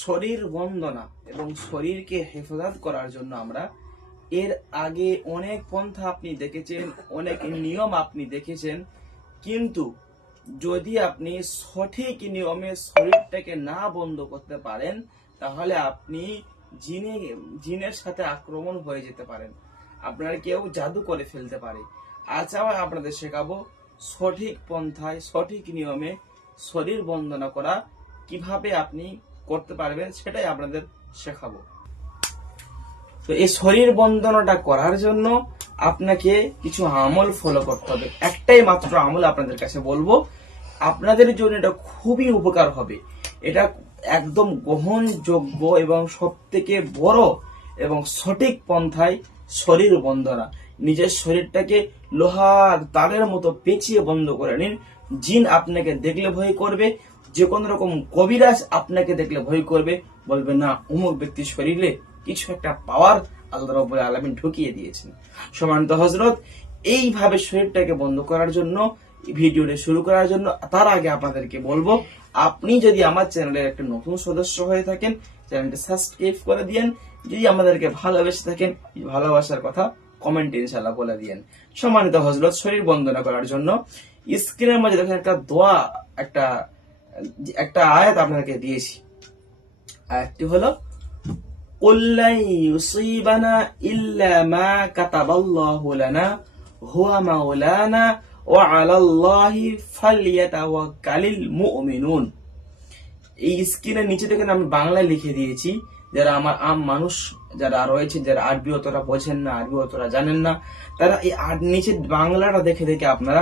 শরীর বন্দনা এবং শরীরকে হেফাজত করার জন্য আমরা এর আগে অনেক পন্থা আপনি দেখেছেন, অনেক নিয়ম আপনি দেখেছেন। কিন্তু যদি আপনি সঠিক নিয়মে শরীরটাকে না বন্ধ করতে পারেন, তাহলে আপনি জিনে, জিনের সাথে আক্রমণ হয়ে যেতে পারেন। আপনার কেউ জাদু করে ফেলতে পারে। আজ আবার আপনাদের শেখাবো সঠিক পন্থায় সঠিক নিয়মে শরীর বন্দনা করা, কীভাবে আপনি করতে পারবেন, সেটাই আপনাদের শেখাবো। তো এই শরীর বন্দনাটা করার জন্য আপনাকে কিছু আমল ফলো করতে হবে। একটাই মাত্র আমল আপনাদের কাছে বলব, আপনাদের জন্য এটা খুবই উপকার হবে। এটা একদম গ্রহণযোগ্য এবং সব থেকে বড় এবং সঠিক পন্থায় শরীর বন্দনা। নিজের শরীরটাকে লোহার তারের মতো পেঁচিয়ে বন্ধ করে নিন। জিন আপনাকে দেখলে ভয় করবে যে কোনো রকম কবিরাজ আপনাকে দেখলে ভয় করবে, বলবে, না, অমুক ব্যক্তির শরীরে কিছু একটা পাওয়ার আল্লাহ রব্বুল আলমিন ঢুকিয়ে দিয়েছেন। সমান্ত হজরত এইভাবে শরীরটাকে বন্ধ করার জন্য, ভিডিওটা শুরু করার জন্য, তার আগে আপনাদেরকে বলব, আপনি যদি আমার চ্যানেলের একটা নতুন সদস্য হয়ে থাকেন, চ্যানেলটা সাবস্ক্রাইব করে দিয়েন। যদি আমাদেরকে ভালোবেসে থাকেন ভালোবাসার কথা কমেন্ট ইনশাল্লাহ বলে দিয়েন। সম্মানিত হজরত শরীর বন্দনা করার জন্য, স্ক্রিনের মধ্যে দেখেন একটা দোয়া, একটা একটা আয়াত আপনাকে দিয়েছি আয়াতটি হলো قل لن يصيبنا إلا ما كتب الله لنا هو مولانا وعلى الله فليتوكل المؤمنون এই স্ক্রিনের নিচে দেখেন আমি বাংলায় লিখে দিয়েছি যারা আমার আম মানুষ যারা রয়েছে যারা আরবি অতটা বোঝেন না আরবি অতটা জানেন না তারা এই আর নিচে বাংলাটা দেখে দেখে আপনারা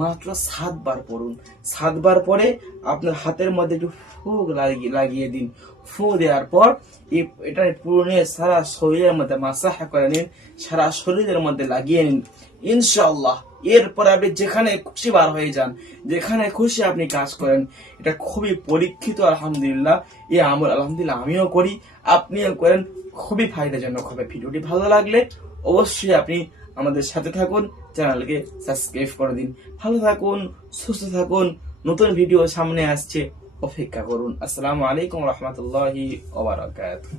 মাত্র সাতবার পড়ুন। সাতবার পরে আপনার হাতের মধ্যে একটু ফু লাগিয়ে লাগিয়ে দিন। ফু দেওয়ার পর এটা পুরো নিয়ে সারা শরীরের মধ্যে মাসাহা করে নিন, সারা শরীরের মধ্যে লাগিয়ে নিন। ইনশাআল্লাহ, এরপর আপনি যেখানে খুশি বার হয়ে যান, যেখানে খুশি আপনি কাজ করেন, এটা খুবই পরীক্ষিত, আলহামদুলিল্লাহ। এই আমল, আলহামদুলিল্লাহ, আমিও করি, আপনিও করেন, খুবই ফায়দাজনক হবে। ভিডিওটি ভালো লাগলে অবশ্যই আপনি আমাদের সাথে থাকুন, চ্যানেলকে সাবস্ক্রাইব করে দিন। ভালো থাকুন, সুস্থ থাকুন, নতুন ভিডিও সামনে আসছে, অপেক্ষা করুন। আসসালামু আলাইকুম রহমতুল্লাহি ওবারাকাত